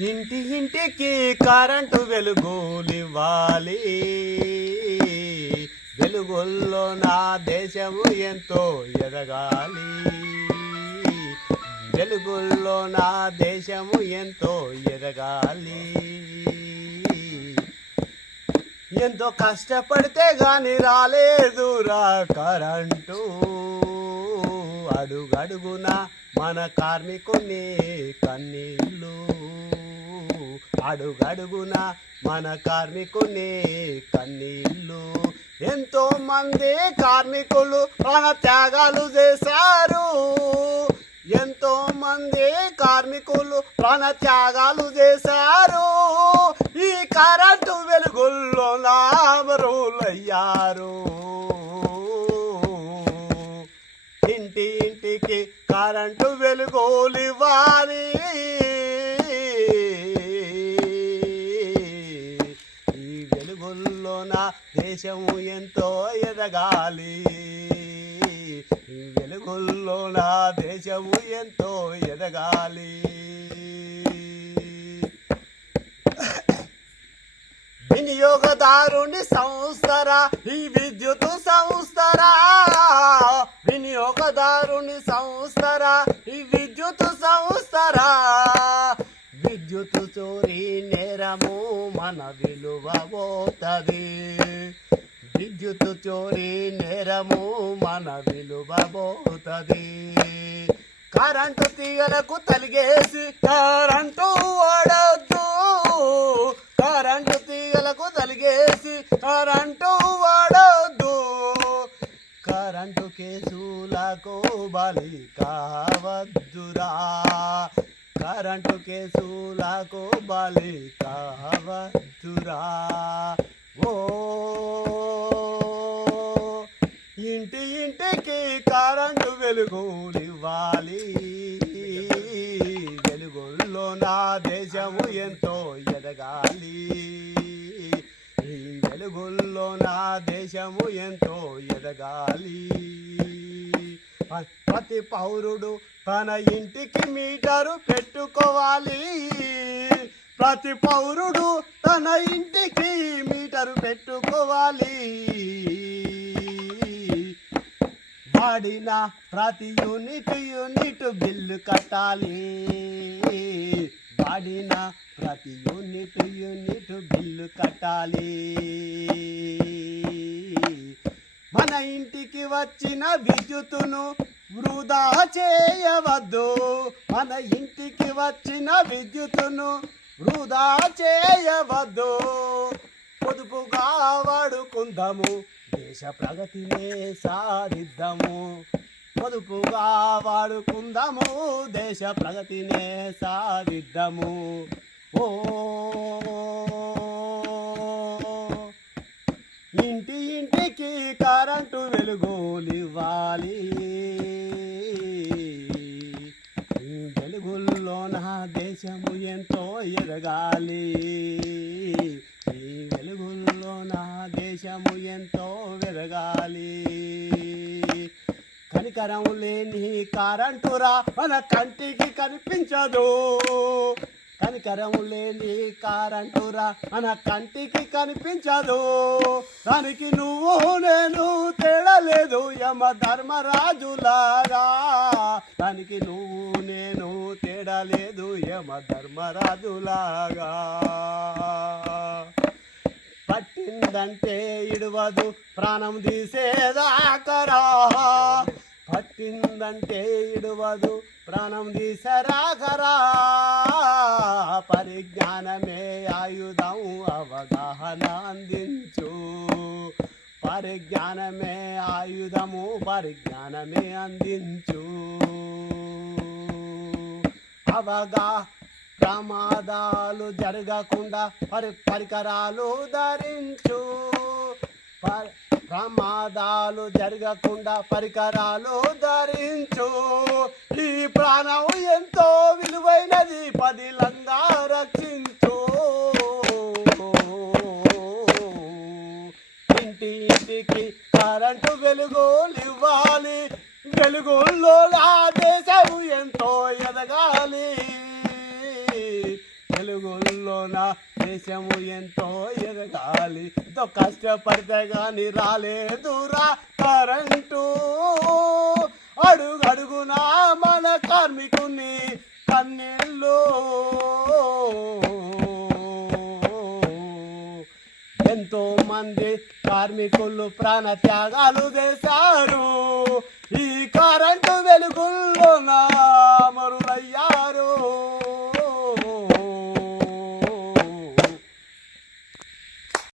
ఇంటి ఇంటికి కరెంటు వెలుగులివ్వాలి. వెలుగుల్లో నా దేశము ఎంతో ఎదగాలి. వెలుగుల్లో నా దేశము ఎంతో ఎదగాలి. ఎంతో కష్టపడితే గాని రాలేదురా కరెంటు. అడుగడుగున మన కార్మికుని కన్నీళ్ళు. అడుగడుగున మన కార్మికుని కన్నీళ్ళు. ఎంతో మంది కార్మికులు ప్రాణ త్యాగాలు చేశారు. ఎంతో మంది కార్మికులు ప్రాణ త్యాగాలు చేశారు. ఈ కరెంటు వెలుగుల్లో నామరులయ్యారు. ఇంటి ఇంటికి కరెంటు వెలుగులివ్వాలి. ఈ వెలుగుల్లో నా దేశము ఎంతో ఎదగాలి. ఈ వెలుగుల్లో నా దేశము ఎంతో ఎదగాలి. వినియోగదారుని సంస్థరా ఈ విద్యుత్ సంస్థరా. వినియోగదారుని సంస్థరా ఈ విద్యుత్ సంస్థరా. విద్యుత్ చోరీ నేరము మన విలువ పోతది. విద్యుత్ చోరీ నేరము మన విలువ పోతది. కరెంటు తీగలకు తలిగేసి కరెంటు వాడొద్దు. కరెంటు తీగలకు తలిగేసి కరెంటు వాడొద్దు. కరెంటు కేసులకు బలి కావద్దురా. కరెంటు కేసులకు బలి కావద్దురా. ఓ ఇంటి ఇంటికి కరెంటు వెలుగులివ్వాలి. వెలుగుల్లో నా దేశము ఎంతో ఎదగాలి. ఈ వెలుగుల్లో నా దేశము ఎంతో ఎదగాలి. ప్రతి పౌరుడు తన ఇంటికి మీటరు పెట్టుకోవాలి. ప్రతి పౌరుడు తన ఇంటికి మీటరు పెట్టుకోవాలి. వాడిన ప్రతి యూనిట్ బిల్లు కట్టాలి. వాడిన ప్రతి యూనిట్ బిల్లు కట్టాలి. మన ఇంటికి వచ్చిన విద్యుత్తును వృధా చేయవద్దు. మన ఇంటికి వచ్చిన విద్యుత్తును వృధా చేయవద్దు. పొదుపుగా వాడుకుందాము, దేశ ప్రగతినే సాధిద్దాము. పొదుపుగా వాడుకుందాము, దేశ ప్రగతినే సాధిద్దాము. ఓ ఇంటి ఇంటికి కరెంటు వెలుగులివ్వాలి. వెలుగుల్లో నా దేశము ఎంతో ఎదగాలి. ఈ వెలుగుల్లో నా దేశము ఎంతో ఎదగాలి. కనికరం లేని కరెంటురా మన కంటికి కనిపించదు. కనికరం లేని కరెంటురా మన కంటికి కనిపించదు. దానికి నువ్వు నేను తేడలేదు యమ ధర్మరాజులాగా. దానికి నువ్వు నేను తేడలేదు యమ ధర్మరాజులాగా. పట్టిందంటే ఇడవదు ప్రాణం తీసేదాకరా. పట్టిందంటే ఇడవదు ప్రాణం తీసరాకరా. పరిజ్ఞానమే ఆయుధం అవగాహన అందించు. పరిజ్ఞానమే ఆయుధము పరిజ్ఞానమే అందించు. ప్రమాదాలు జరగకుండా పరికరాలు ధరించు. ప్రమాదాలు జరగకుండా పరికరాలు ధరించు. ఈ ప్రాణం ఎంతో విలువైనది, పదిలంగా రక్షించు. ఇంటి ఇంటికి కరెంటు వెలుగులివ్వాలి. వెలుగుల్లో నా దేశం ఎంతో ఎదగాలి. లోన దేశము ఎంతో ఎదగాలి. ఎంతో కష్టపడితే గాని రాలేదురా కరెంటు. అడుగడుగునా మన కార్మికుని కన్నీళ్ళు. ఎంతో మంది కార్మికులు ప్రాణ త్యాగాలు చేశారు.